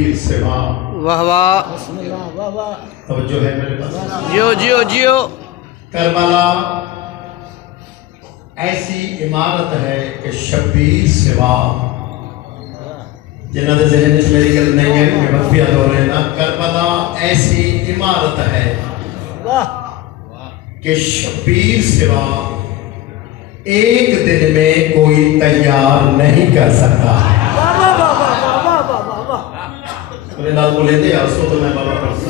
शब्बीर सिवा। वाह वाह, तवज्जो है मेरे पास। जियो जियो जियो। करबला ऐसी इमारत है कि शब्बीर सिवा, जिन्हों के जहन में मेरी गल नहीं है, मैं बखिया हो रहे ना। करबला ऐसी इमारत है कि शब्बीर सिवा एक दिन में कोई तैयार नहीं कर सकता। मेरे नाल बोले थे आसो तो मैं बाबा पढ़ता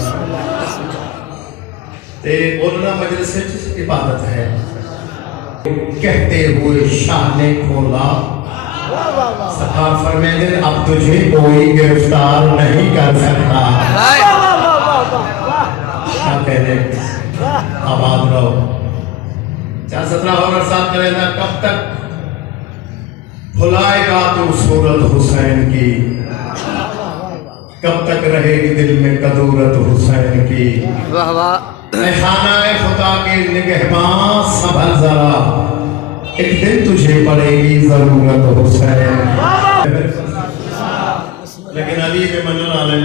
ते बोलना मजलिस में इबादत है। कहते हुए शाह ने खोला, सरकार फरमाते हैं अब तुझे कोई गिरफ्तार नहीं कर सकता। क्या कहते आबाद रहो। 4-17 और साथ करेगा। कब तक भुलाएगा तू सूरत हुसैन की, कब तक रहेगी दिल में कदूरत हुसैन की। वाह वाह। खाना खुदा के निगहबान संभल जरा, एक दिन तुझे पड़ेगी जरूरत हुसैन। लेकिन अली के मनने वाले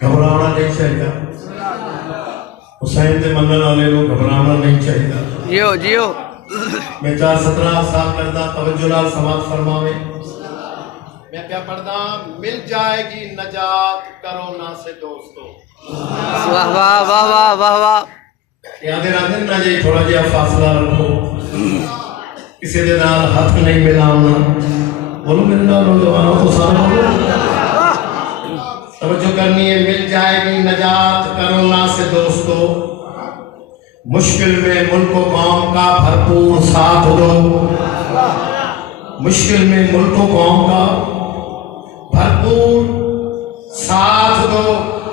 घबराना नहीं चाहिए, हुसैन के मनने वाले घबराना नहीं चाहिए। जियो जियो। मैं 4-17 साल करदा तवज्जो नाल समाज फरमावे। मैं क्या पढ़दा, मिल जाएगी नजात कोरोना से दोस्तों। वाह वाह वाह वाह वाह वाह। याद रखना ना जी, थोड़ा जिहा फासला रखो, किसी के नाल हाथ नहीं मिलाना। बोलो मेरे नाल जवानों तो सामने तवज्जो करनी है। मिल जाएगी नजात कोरोना से दोस्तों, मुश्किल में मुल्क कौम का भरपूर साथ दो। मुश्किल में मुल्क कौम का भरपूर साथ दो।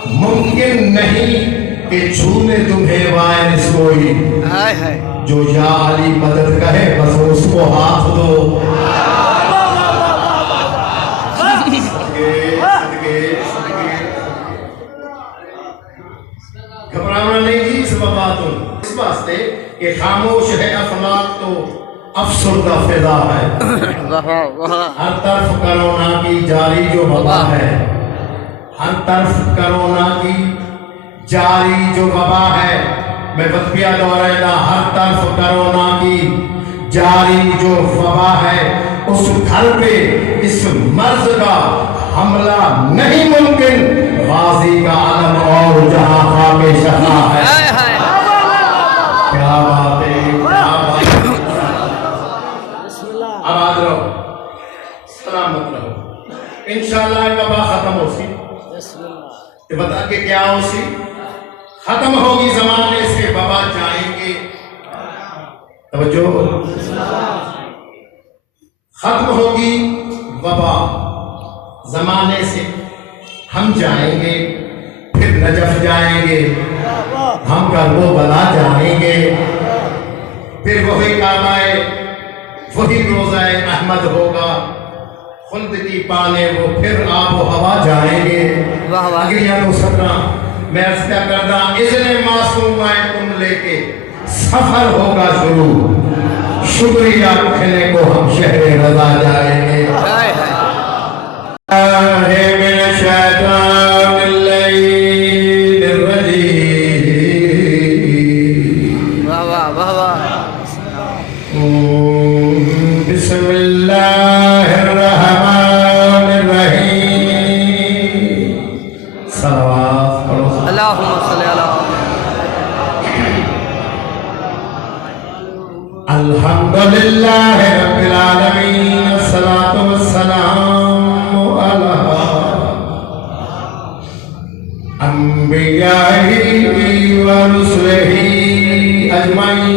मुमकिन नहीं कि छूने तुम्हें वायरस कोई, हाय हाय। जो या अली मदद कहे बस उसको हाथ दो। घबराना नहीं जी इस बात इस वास्ते कि खामोश है अखलाक तो अफसरदा फिजा है। हर तरफ कोरोना की जारी जो वबा है, हर तरफ कोरोना की जारी जो वबा है। मैं बखिया दोहराना, हर तरफ कोरोना की जारी जो वबा है, उस घर पे इस मर्ज का हमला नहीं मुमकिन। गाजी का आलम और जहां खाके शफा है। क्या बात है, क्या बात है। आबाद रहो, सलामत रहो। इंशाअल्लाह वबा खत्म हो सी, तो बता के क्या हो सी, खत्म होगी जमाने से वबा जाएंगे। तवज्जो, खत्म होगी वबा जमाने से, हम जाएंगे, फिर नजफ जाएंगे, हम करबो बला जाएंगे, फिर वही काबाए वही रोज़ाए अहमद होगा, खुल्द की पाने वो फिर आबो हवा जाएंगे। अगलियां तो 17 मैं अर्ज़ क्या करदा, इज़्ने मासूम आए तुम लेके सफर होगा शुरू, शुक्रिया कहने को हम शहरे रज़ा जाएंगे। अल्हम्दुलिल्लाह रब्बिल आलमीन, अस्सलातु वस्सलामु अला अंबियाही व रुसुलिही अजमाइन।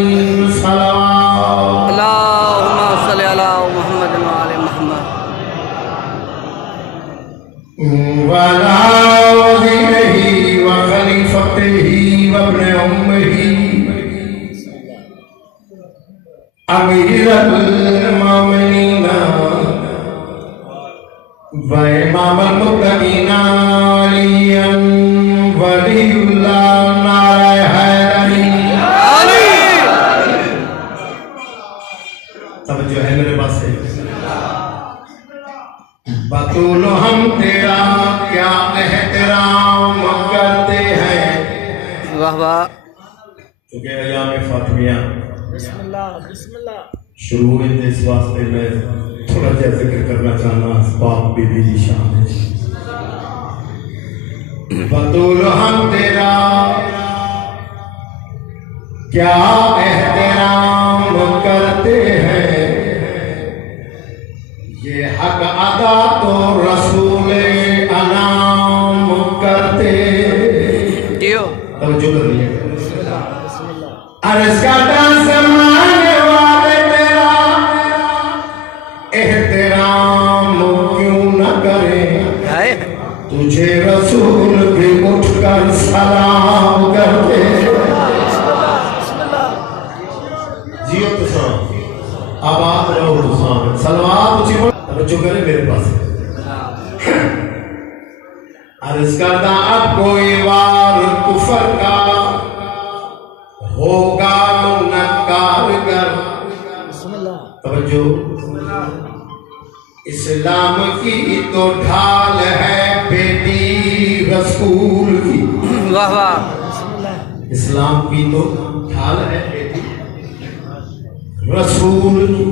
सल्लल्लाहु सल्ली अला मुहम्मद व आले मुहम्मद व अला वज़ीरिही व खलीफतिही व इब्न उम्मिही अमीरुल मोमिनीन व इमामुल मुत्तकीन अलिय्यन वलियुल्लाह नारे हैदरी। तवज्जो है मेरे पास है। बतूल हम तेरा क्या एहतराम करते हैं। वाह वाह क्योंकि अयाम फातिमिया शुरू हुए थे, इस वास्ते मैं थोड़ा सा जिक्र करना चाहना पाक बीबी की शान है। बतूल हम तेरा क्या एहतराम करते हैं, ये हक अदा तो रसूल अनाम करते। दियो तवज्जो कर लीजिए। अर्ज़ करता ज़माने वाले तेरा एहतराम क्यों न करें, है तुझे रसूल भी उठकर सलाम करते। जियो तुसान आबाद रहो तुसान सलवात ऊंची बोल। तवज्जो करें मेरे पास। अर्ज़ करता अब कोई वार कुफर का होगा न कारगर। तवज्जो, इस्लाम की तो ढाल है बेटी रसूल की। वाह वाह इस्लाम की तो ढाल है बेटी रसूल की।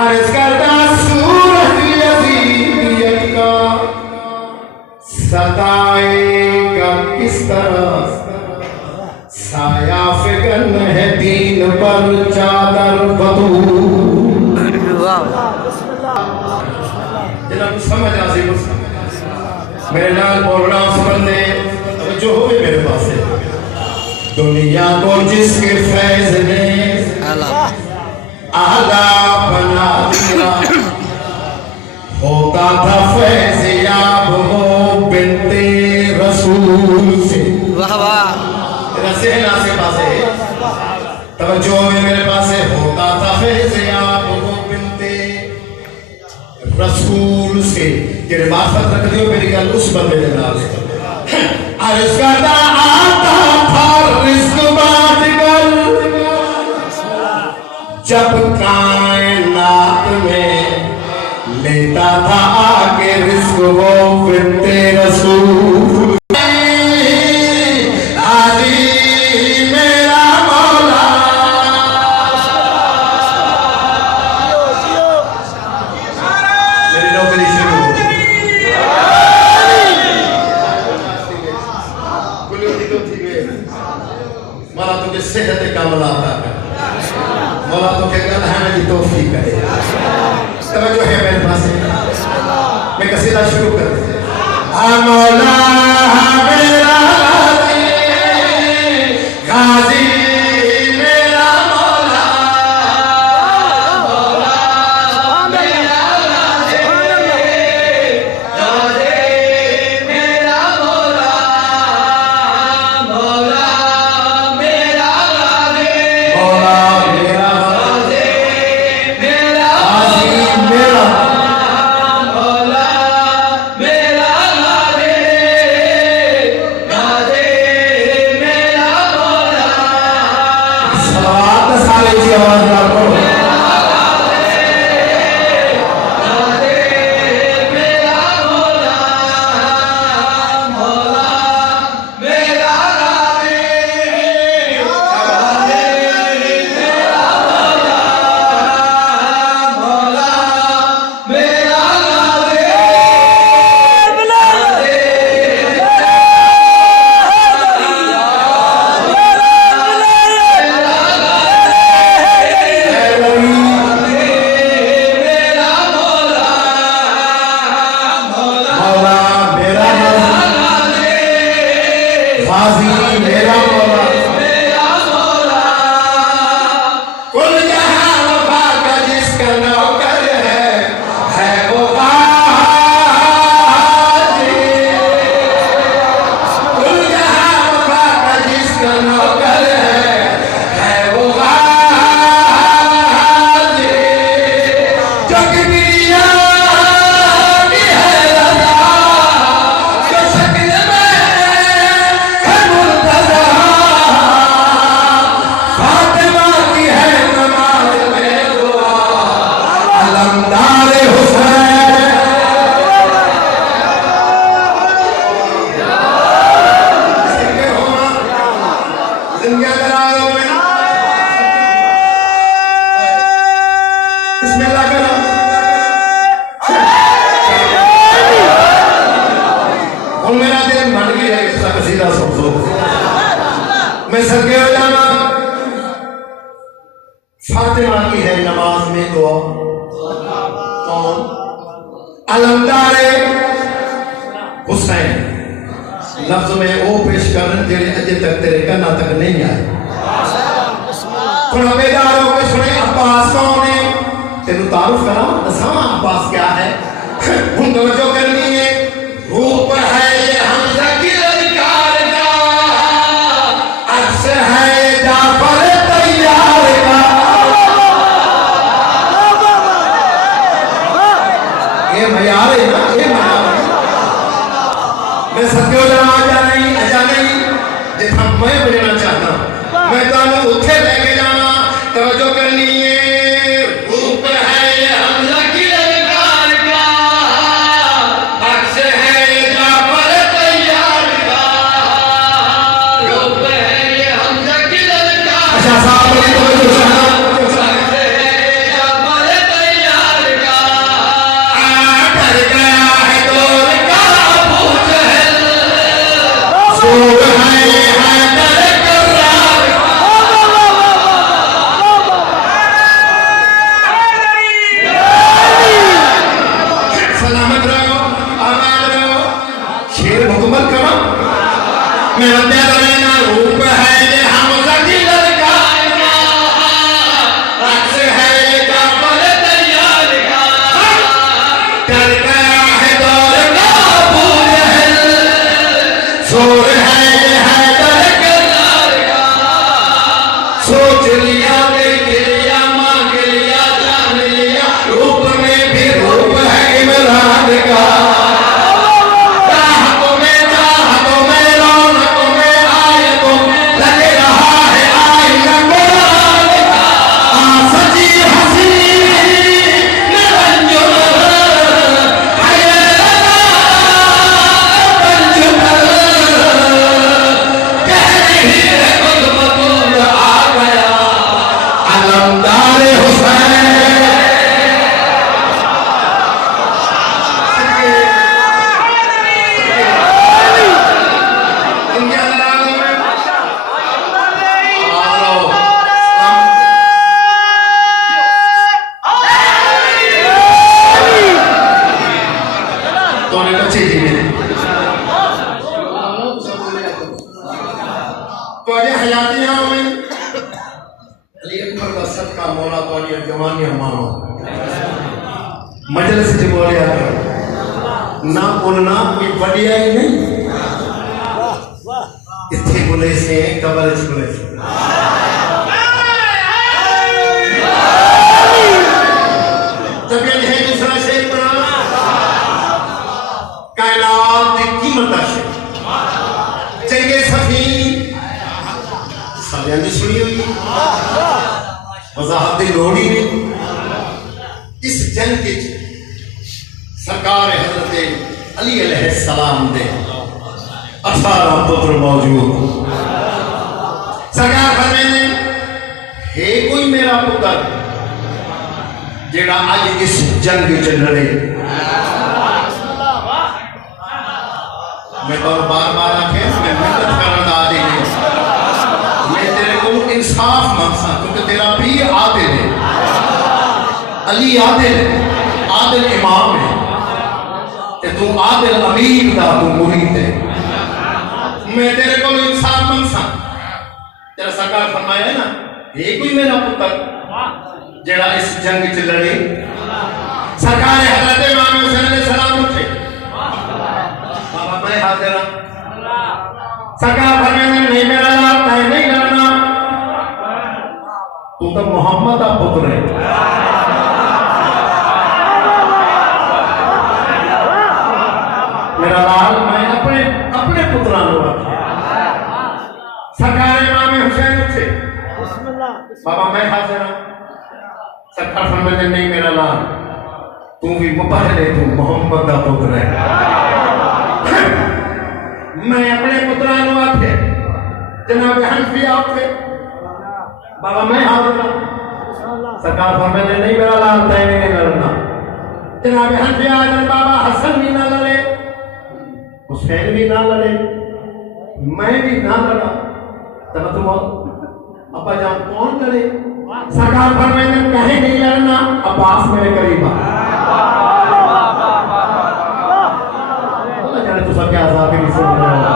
अर्ज़ करता सूरज यज़ीदियत का सताएगा किस तरह, साया फिगन है दीन पर चादर बतूल। वाह जनाब समझ आ सी मेरे नाल बोलना समझने जो हो मेरे पास है। दुनिया को जिसके फैज ने आला बना दिया, होता था फैज याब हो बिनते रसूल से। वाह वाह रसेला से पासे तवज्जो में मेरे पास है। होता था फैज याब हो बिनते रसूल से। ये मार्फत रख दियो मेरी गल उस बंदे के नाल है। अर्ज़ करता आता था रिज़्क़ बांट कर, जब कायनात में लेता था आके रिज़्क़ वो बिनते रसूल। मौला तुझे सेहत कामला अता करे, मौला तुझे गधाने की तौफीक करे। तवज्जो है मेरे पास। मैं कसीदा शुरू कर दे। आ मौला मेरा गाजी मेरा मौला, मौला मेरा गाजी मेरा मौला, मौला मेरा गाजी, मौला मेरा गाजी मेरा गाजी मेरा, मौला मेरा गाजी सदके हो जाना फातिमा की है नमाज में दुआ कौन अलमदारे हुसैन लफ्ज में वो पेश कर जेड़े अजे तक तेरे कन्ना तक नहीं आए थोड़ा बेदार हो के सुने अब्बास कौन है तेन तारुफ करा दसावा अब्बास क्या है हम तवज्जो करनी है रूप है ये हमजा की ललकार का अक्स है ये जाफर तैयार का ये मयार है ना ये मयार है मैं सत्यो जाना अजा नहीं जिथा मैं बजना चाहता मैं तुहानू उत्थे लेके जाना तवज्जो करनी है रूप है ये हमजा की ललकार का अक्स है ये जाफर तैयार का रूप है ये हमजा की ललकार अच्छा साहब बड़ी तवज्जो चाहना अक्स है ये जाफर तैयार का डर गया है दौर का अबू जहल सूर है ये हैदर कर्रार सलामत रहो आबाद रहो शेर हुकूमत करो मेरा प्यारा रहना रूप है ये हमजा की ललकार का अक्स है ये जाफर तैयार का डर गया है दौर का अबू जहल सूर है ये हैदर कर्रार का सोच लिया देख लिया मांग लिया जान लिया रूप में भी रूप है इमरान का चाहतों में रौनकों में आयतों लग रहा है आईना कुरान का सजी हसी निरंजन कह रही है खुद बतूल आ गया अलमदार हुसैन इनके अंदर तो बच्चे जी मेरे तो अजय हयातियां में अली अकबर का सदका मौला तो जवानियां मानो मजलिस से बोलिया ना बोलना कोई बढ़िया ही नहीं इतने बोले से कबर बोले से तब ये है दूसरा शेर बना कायनात की कीमत है चाहिए सफी सालियां दी सुनी हुई वजाहत दी लोड़ी ने इस जंग के सरकार हजरत अली अलैहिस्सलाम दे 18 पुत्र मौजूद सरकार फरमाते है कोई मेरा पुत्र जेड़ा आज इस जंग च लड़े मैं तो बार बार आखे मैं मेहनत करना आदि नहीं मैं तेरे को इंसाफ मांगसा क्योंकि तेरा पीर आदिल है अली आदिल इमाम है ते तू आदिल अमीर दा तू मुरीद है मैं तेरे को इंसाफ मांगसा तेरा सरकार फरमाया है ना ये कोई मेरा पुत्र जेड़ा इस जंग च लड़े सरकार हजरत इमाम हुसैन अलैहिस्सलाम उठे बाबा मैं हाजिर हूं सरकार फरमाते नहीं मेरा लाल नहीं लड़ना तू तो मोहम्मद का पुत्र है मेरा लाल मैं अपने पुत्रा सरकार इमाम हुसैन उठे बाबा मैं हाजिर हूं सरकार फरमाते नहीं मेरा लाल तू भी मुबारक है तू मोहम्मद का पुत्र है मैं अपने पुत्रा आखे जनाब हनफिया उठे बाबा मैं हाजिर हूं सरकार फरमाते नहीं मेरा लाल तय नहीं लड़ना जनाब हनफिया बाबा हसन भी ना लड़े हुसैन भी ना लड़े मैं भी ना लड़ा तब तुम अब्बा जान कौन लड़े? सरकार फरमाते कहीं नहीं लड़ना, अब्बास मेरे करीब आ। जाने तो सब क्या आजाद नहीं सुन रहे हो,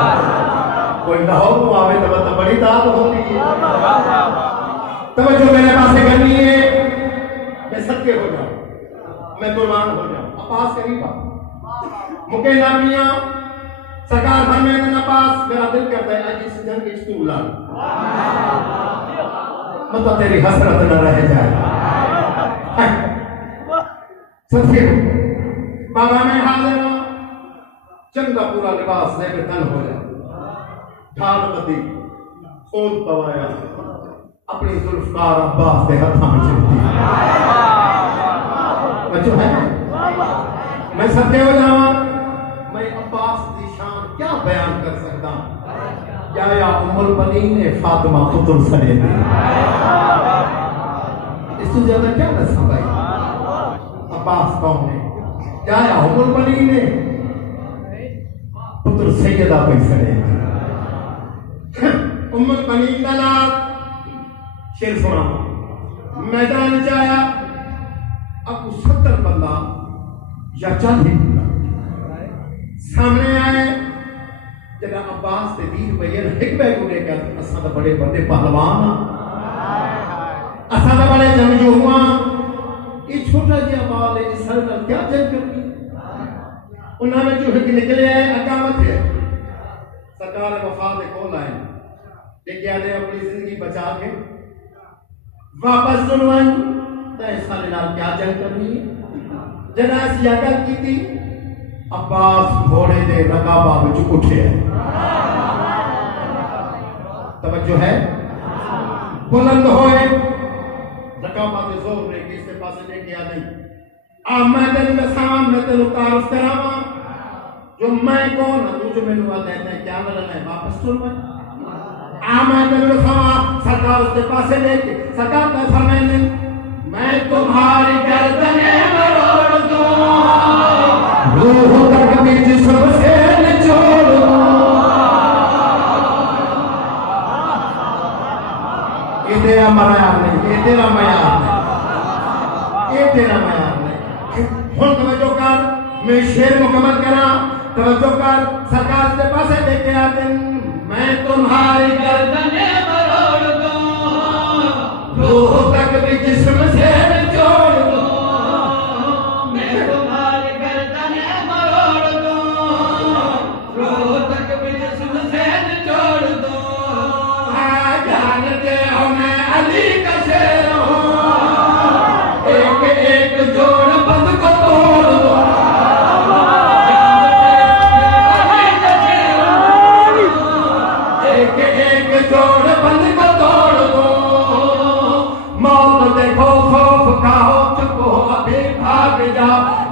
कोई लाहौर को आवे तब बड़ी दाद होगी। तब जो मेरे पास से करनी है, मैं सत्य हो जाऊं, मैं कुर्बान हो जाऊं, अब्बास करीब आ। मुके नामिया सरकार फरमाते न पास, मेरा दिल करता है आज इस जंग की स्टूला मतलब तेरी हसरत न रह जाए। सत्य बाबा में हाजिर चंद का पूरा लिबास लेकर तन हो जाए, ढाल बदी खोद पवाया, अपनी जुल्फकार अब्बास के हाथों में चिपकी। बच्चों है मैं सत्य हो जावा, मैं अब्बास की शान क्या बयान कर सकता हूं। या उम्मुल बनीन ने फातिमा पुत्र सड़े दी, इससे ज्यादा क्या दसा भाई। अब्बास कौन है? या उम्मुल बनीन ने पुत्र सैयदा पे सड़े। उम्मुल बनीन का नाम शेर सुना मैदान जाया, अब 70 बंदा या 40 सामने आए। जरा अब्बास से 20 बजन एक बैग उड़े क्या असा तो बड़े बड़े पहलवान, असा तो बड़े जंगजू हुआ, ये छोटा जिहा बाल है, इस सर का क्या जंग करनी। उन्होंने जो है निकले आए अकामत है, सरकार वफा दे कौन आए लेके आने अपनी जिंदगी बचा के वापस सुनवाई। इस साल क्या जंग करनी है, जना सियादत की थी। अब्बास घोड़े दे रकाबा में उठे, तवज्जो है, बुलंद होए, रकाबा के जोर ने किसके पास लेके आ नहीं। अब मैं तेन दसावां, मैं तेन तारुफ करावा जो मैं कौन हूं, तू जो मैनू कहता है क्या लड़ना है, वापस सुन मैं तेन दसावां। सरकार उसके पास लेके सरकार का फरमाने मैं तुम्हारी गर्दन मरोड़ दूं, रूह तक भी जिस्म से निचोड़ दूं। ये तेरा मयार नहीं, ये तेरा मयार नहीं, ये तेरा मयार नहीं। हुन तवज्जो कर, मैं शेर मुकम्मल करा, तवज्जो कर। सरकार के पास लेके आते मैं तुम्हारी गर्दन मरोड़ दूं, रूह तक भी जिस्म से निचोड़ दूं।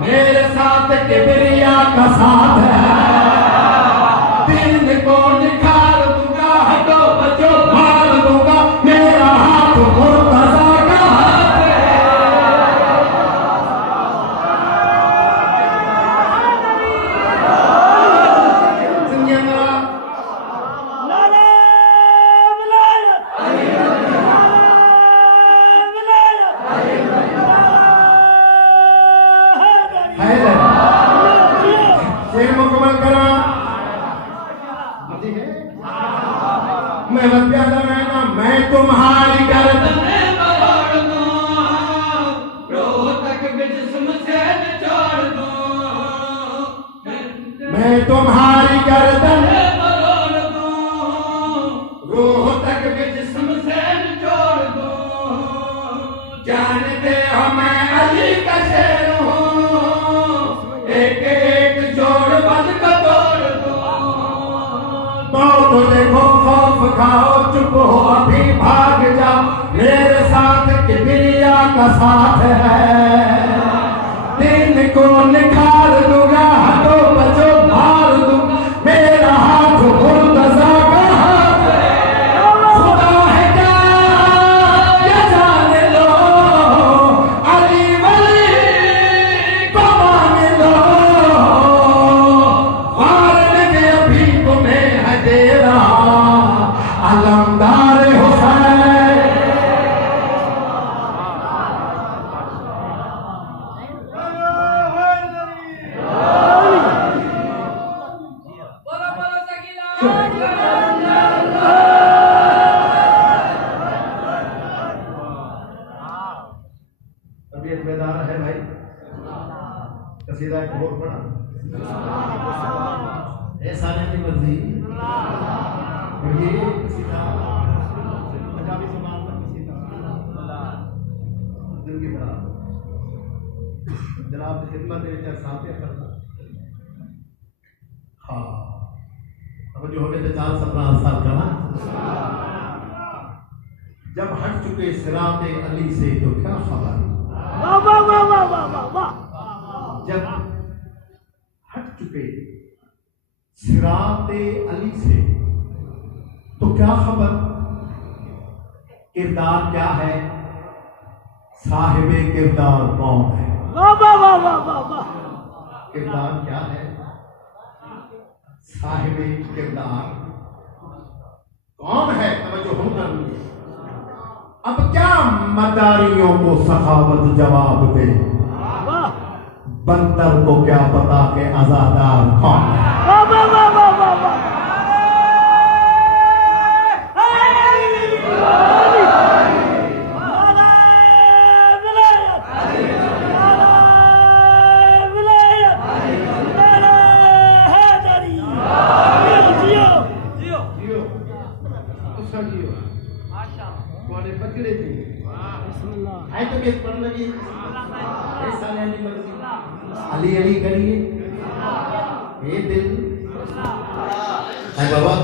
मेरे साथ किबरिया का साथ है, दिन को निखार दूंगा, हटो बचो मार दूंगा, मेरा हाथ मुर्तजा का हाथ है। सुनिए मेरा मुकम्मल करा। मैं बत्यादा रहना, मैं तुम्हारी गर्दन मरोड़ दूं, रूह तक भी जिस्म से निचोड़ दूं। मैं तुम्हारी गर्दन मरोड़ दूं, रूह तक भी जिस्म से निचोड़ दूं। जानते हो मैं अली का शेर हूँ, एक एक जोड़ बंद को तोड़ दूं। तो देखो खौफ खाओ, चुप हो अभी भाग जाओ, मेरे साथ किबरिया का साथ है। दिन को निखार दूंगा, हटो बचो मार दूंगा, मेरा हाथ मुर्तजा का हाथ है। खुदा है क्या ये जान लो, अली वली को मान लो, वार लगे अभी तुम्हें है तेरा अलमदार। ऐसा नहीं मर्जी ये किसी का पंजाबी जुबान में किसी का दिल की तरह जनाब की खिदमत में साथ करना। हाँ अब जो हो गए थे 4-17 साल का ना, जब हट चुके सिराते अली से तो क्या खबर, जब हट चुके सिराते अली से तो क्या खबर, किरदार क्या है, साहिबे किरदार कौन है, किरदार क्या है, साहिबे किरदार कौन है। तवज्जो हम कर लीजिए। अब क्या मदारियों को सखावत जवाब दे, बंदर को क्या पता के आजादार कौन है। अली अली करिए ये दिल है बाबा।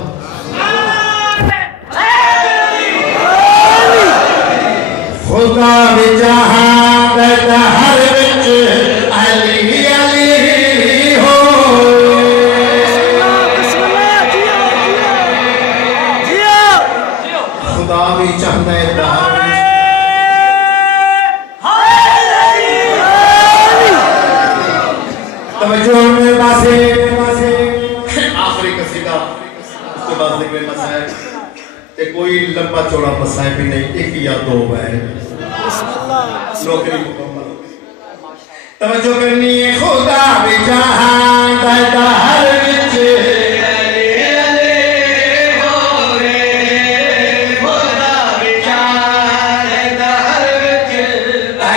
खुदा भी जहां हर विच अली अली हो, खुदा भी चाहता है आखिरी कसीदा, उसके बाद जिक्र मसाइल ते कोई लंबा चौड़ा मसाइल भी नहीं, एक या दो है नौकरी मुकम्मल। तवज्जो करनी है। खुदा भी जहां दादा हर विच अली अली हो रे, खुदा भी जहां दादा हर विच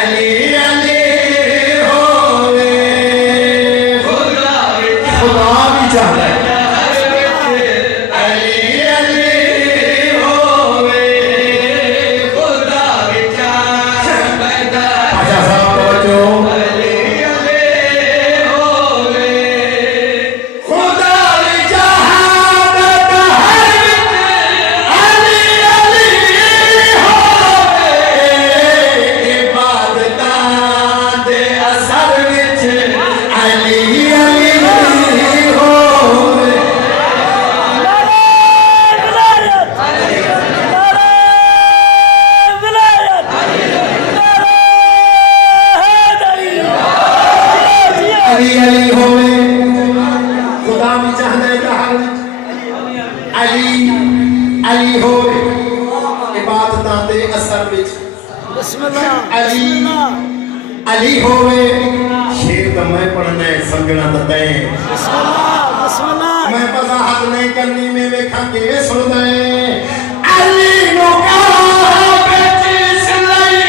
अली अली हो रे, खुदा भी चाहता है अली होवे शेर तो मैं पढ़ना है समझना तो तय मैं वजाहत नहीं करनी में वेखा के सुन दे। अली नो का बेचिस नहीं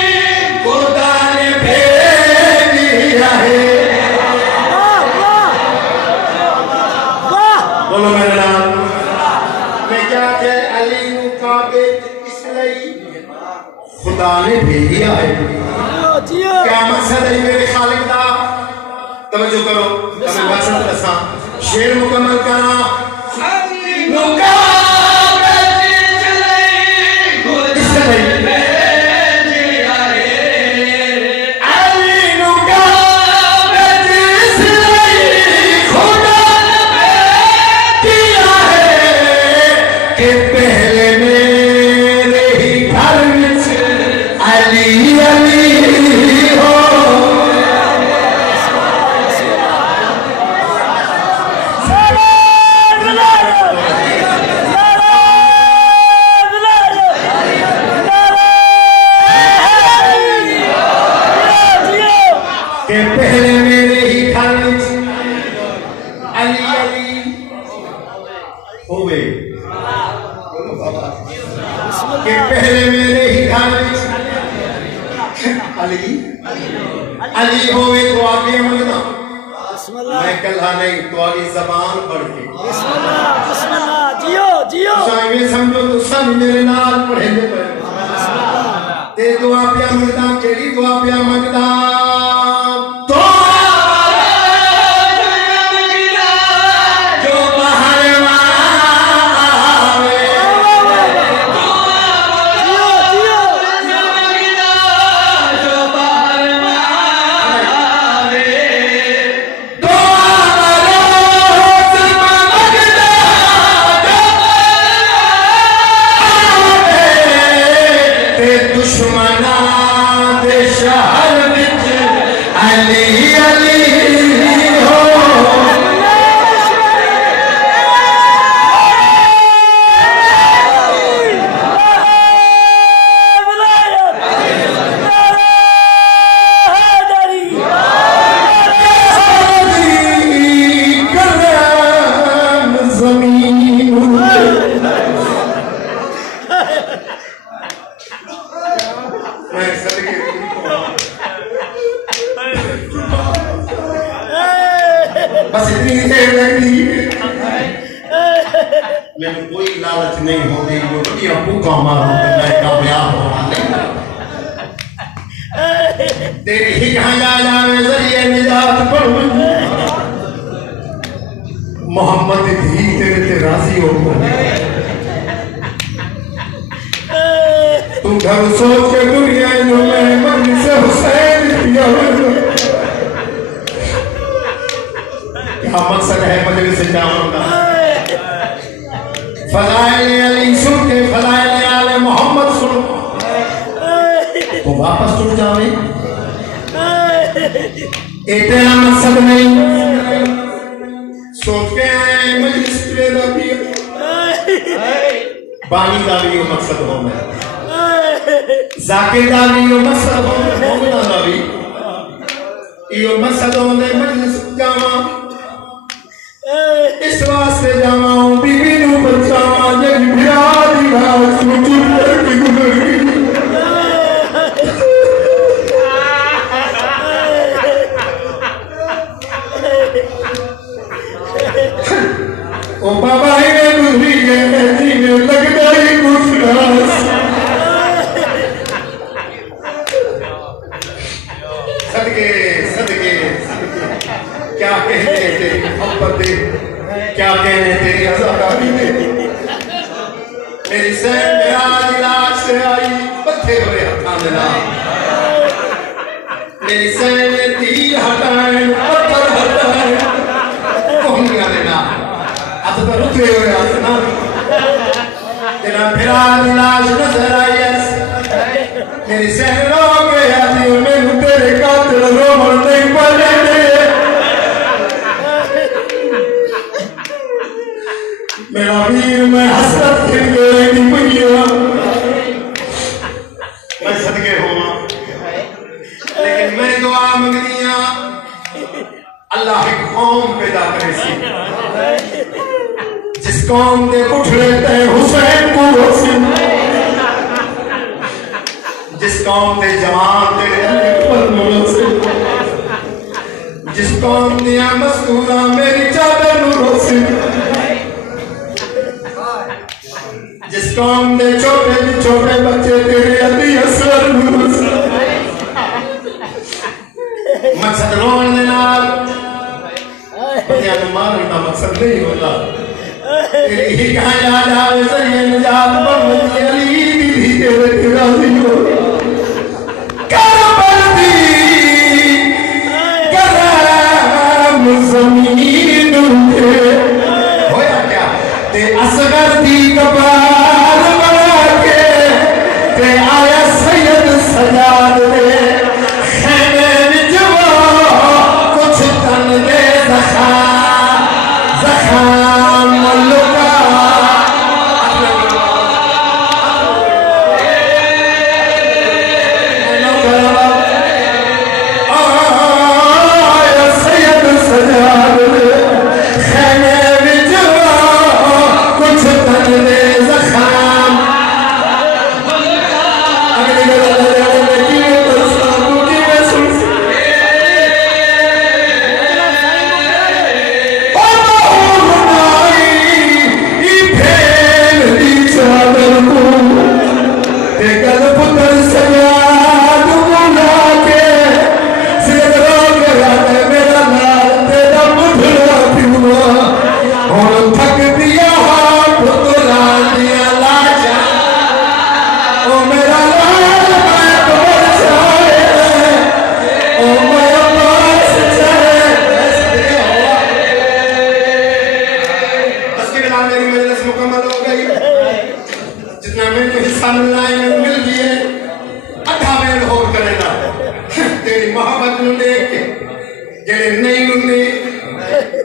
खुदा ने भेजिया है। बोलो मेरे नाम मैं क्या कह, अली नो का बेचिस नहीं खुदा ने भेजिया है। क्या मकसद है मेरे खालिक दा, तवज्जो करो। मैं वचन दसा शेर मुकम्मल करा। अली होवे तो आगे मंगना मैं कल लिखा नहीं तुम्हारी जबान पढ़ के बिस्मिल्लाह जियो जियो साइवे समझो तो सब मेरे नाल पढ़ेंगे ते दुआ पिया मंगदा केड़ी दुआ पिया मंगदा तो जो बाहर आवे जियो जियो जो बाहर आवे तो दुश्मना दे शहर विच अली अली हो कलम ज़मीन मैं सदके बस इतनी देर लगती मैंने कोई लालच नहीं होती जो बढ़िया भूखा मारूं तो मैं कामयाब होगा नहीं तेरी ही कहाँ जावे जरिए निजात पढ़ूं मोहम्मद दी तेरे ते राजी हो तुम घर सोच के दुनिया जो मैं मजलिस हुसैन किया क्या मकसद है मजलिस जाऊं का फज़ाइल अली सुन के फज़ाइल आले मोहम्मद सुनो तो वापस टूट जावे इतना मकसद नहीं सोच के आए मजलिस पैदा भी बानी का भी वो मकसद होना है जाकिर का भी वो मकसद होना का भी ये मकसद होने मजलिस जावा इस वास्ते जावा हूँ बीवी नू बचावा जग बिरादी रात सोच के गुजर गई ओ बाबा ही ने गुजरी गए जी ने लगता ही कुछ रास सदके सदके क्या कहने तेरी मोहब्बत दे क्या कहने तेरी आजादी दे मेरी सैन मेरा इलाज से आई पत्थे हुए हथा देना मेरी सैन ने तीर हटाए पत्थर हटाए कोहनिया देना अब तो रुके हुए हंसना तेरा मेरा इलाज नजर आई मेरी सैन रो गया थी मैंने तेरे कातिल रोमन नहीं पड़े मेरा वीर मैं हसरत खिल गई थी मुझिया मैं सदके होवा लेकिन मैं दुआ मंगनिया अल्लाह एक कौम पैदा करे सी जिस कौम के पुठड़े ते हुसैन को रोसी जिस कौम के जवान तेरे पर मुरोसे जिस कौम दिया मस्तूरा मेरी चादर नु रोसी जिस कौम के छोटे बच्चे तेरे अति असर नु रोसी मकसद रोन दे नाल बंदियां नु मारन दा मकसद नहीं होता तेरी ही कहां याद आवे सही निजात मोहम्मद अली दी तेरे राजी हो ज़मीन होया क्या ते असगर दी कबार बना के ते आया सैयद सजाद दे खैमे विच वो कुछ तन दे ज़खाम लुका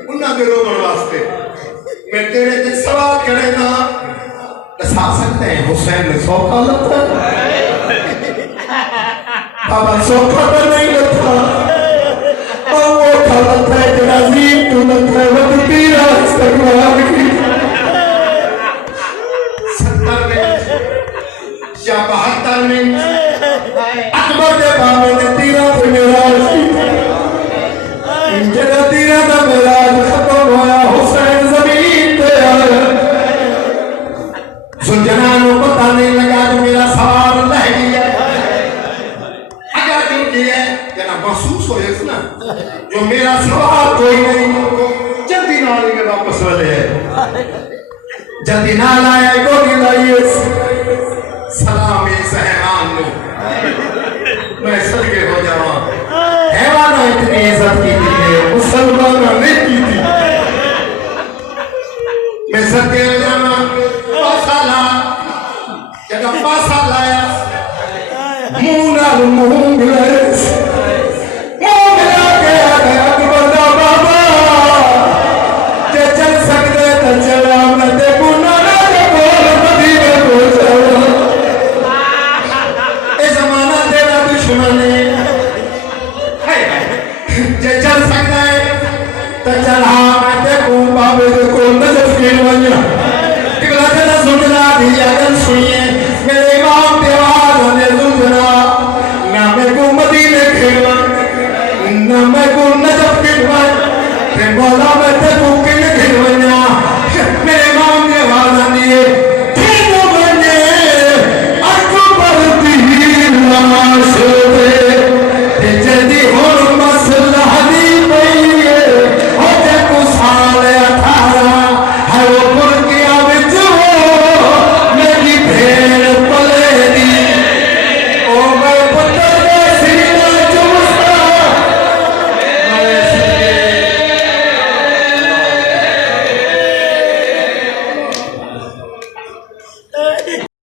उन्होंने रोकने वास्ते मैं तेरे से सवाल करेगा दसा सकते हैं हुसैन ने सौखा लगता बाबा सौखा तो नहीं लगता और वो था लगता है जनाजीम तो लगता है वो तीरा इस्तेमाल की 70 में या 72 में अकबर के बाबे ने तीरा पे मेराज की जरा तीरा का मेराज खत्म होया हुसैन जमीन पे आया सुनजनान को पता नहीं लगा तो मेरा सवाल रह गया अगर क्योंकि है जना महसूस हो ना जो मेरा सवाल कोई नहीं जल्दी ना लेंगे वापस वाले जल्दी ना लाया को नहीं लाइए सलाम सहमान नो मैं सदके हो जावा हैवान इतनी इज्जत की थी मुसलमानों ने की थी मैं सदके हो जावा पासाला जब पासाला आया मुना मुंह मिलाए मुंह मिला के आ गया अकबर दा बाबा जे चल सकते तो चला मैं देखूं ना ना बोल मदीने को चला ए जमाना तेरा दुश्मन है जे चल सकता है तो चला मैं देखूं बाबे को नजर के वन्या सुनना भी अगर सुनिए मेरे इमाम देवार ने सुनना ना मैं को मदीने खेलवा ना मैं को नजफ खेलवा फिर बोला मैं